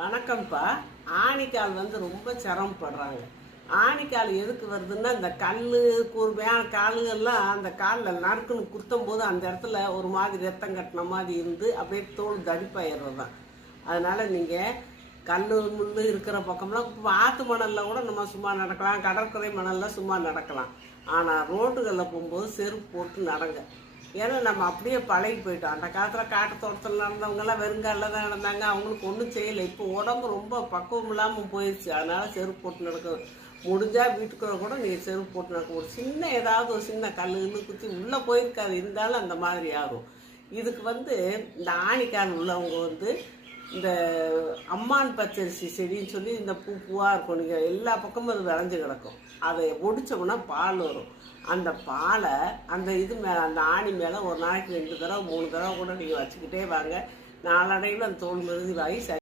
வணக்கம்ப்பா. ஆணிக்கால் ரொம்ப சிரமப்படுறாங்க. ஆணிக்கால் எதுக்கு வருதுன்னா, இந்த கல்லு கூர்மையான காலுகள்லாம் அந்த காலில் நறுக்குன்னு குத்தும் போது அந்த இடத்துல ஒரு மாதிரி ரத்தம் கட்டின மாதிரி இருந்து அப்படியே தோல் தடிப்பாயிடுறது தான். அதனால நீங்கள் கல் முள்ளு இருக்கிற பக்கம்லாம் ஆற்று மணலில் கூட நம்ம சும்மா நடக்கலாம், கடற்கரை மணலில் சும்மா நடக்கலாம். ஆனால் ரோட்டுகளில் போகும்போது செருப்பு போட்டு நடங்க. ஏன்னா நம்ம அப்படியே பழகி போயிட்டோம். அந்த காலத்தில் காட்டு தோட்டத்தில் நடந்தவங்கெல்லாம் வெறுங்காலில் தான் நடந்தாங்க. அவங்களுக்கு ஒன்றும் செய்யலை. இப்போ உடம்பு ரொம்ப பக்குவம் இல்லாமல் போயிடுச்சு. அதனால் செருப்பு போட்டு நடக்கும். முடிஞ்சால் வீட்டுக்குள்ள கூட நீங்கள் செருப்பு போட்டு நடக்கும். ஒரு சின்ன ஏதாவது ஒரு சின்ன கல் குத்தி உள்ளே போயிருக்காது, இருந்தாலும் அந்த மாதிரி ஆகும். இதுக்கு இந்த ஆணிக்கால் உள்ளவங்க இந்த அம்மான் பச்சரிசி செடின்னு சொல்லி இந்த பூவாக இருக்கும். நீங்கள் எல்லா பக்கமும் அது விளைஞ்சு கிடக்கும். அதை ஒடிச்சோம்னா பால் வரும். அந்த பாலை அந்த இது மேலே, அந்த ஆணி மேலே ஒரு நாளைக்கு 2 தடவை 3 தடவை கூட நீங்கள் வச்சுக்கிட்டே வாங்க. நாளடைவில் அந்த தோல் மிருதி வாங்கி